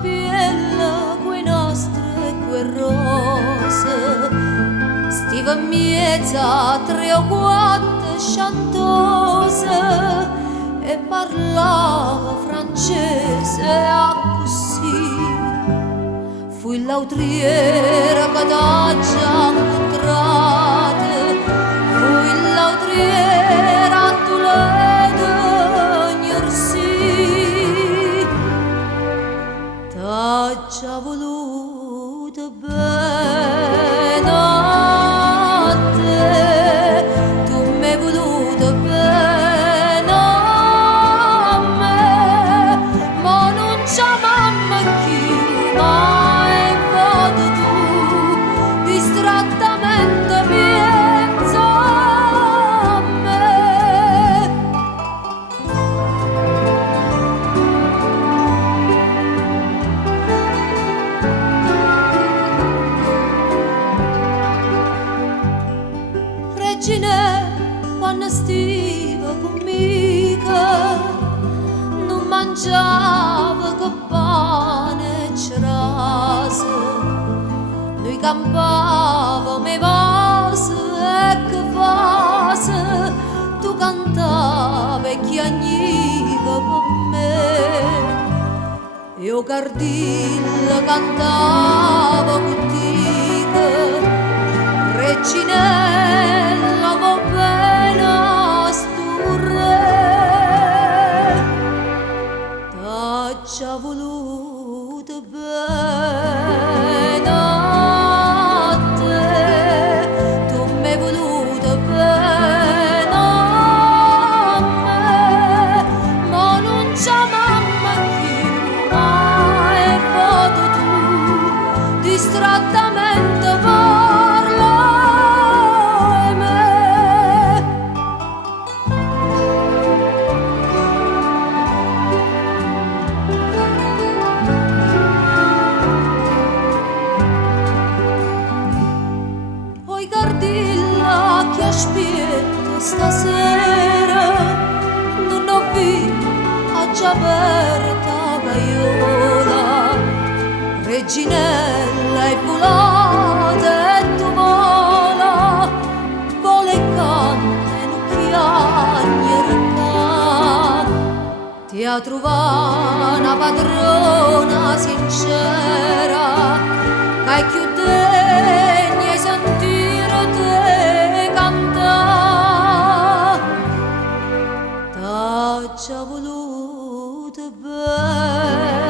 piella, quei nostri, quei rose, stiva in mezzo a 3 o 4 chantose e parlava francese a così. Fui l'autriera che t'ha incontrata, fui l'autriera a Toledo, Gnersi, t'ha già voluto bene a te, tu m'hai voluto bene a me, ma non c'è mamma più, mai vado tu, distrattamente pensa a me. Regine, quando stiva conmigo, non mangiava che pane e cerase, noi campava me vase e che vase, tu cantavi e chiagniva per me, io Cardilla cantavo contigo, Reginella va bene a sto re, t'ha già voluto bene a te, tu m'hai voluto bene a me, ma non c'è mamma più, mai vado tu, distrattamente parla a me. Oi Cardilla che aspetta stasera, non ho visto a già aperta gaiola, Reginella è volata e tu vola, vola e canta e non piagnere ca, ti ha trovato una padrona sincera, che è più degna di sentire te cantare, t'ha già voluto bene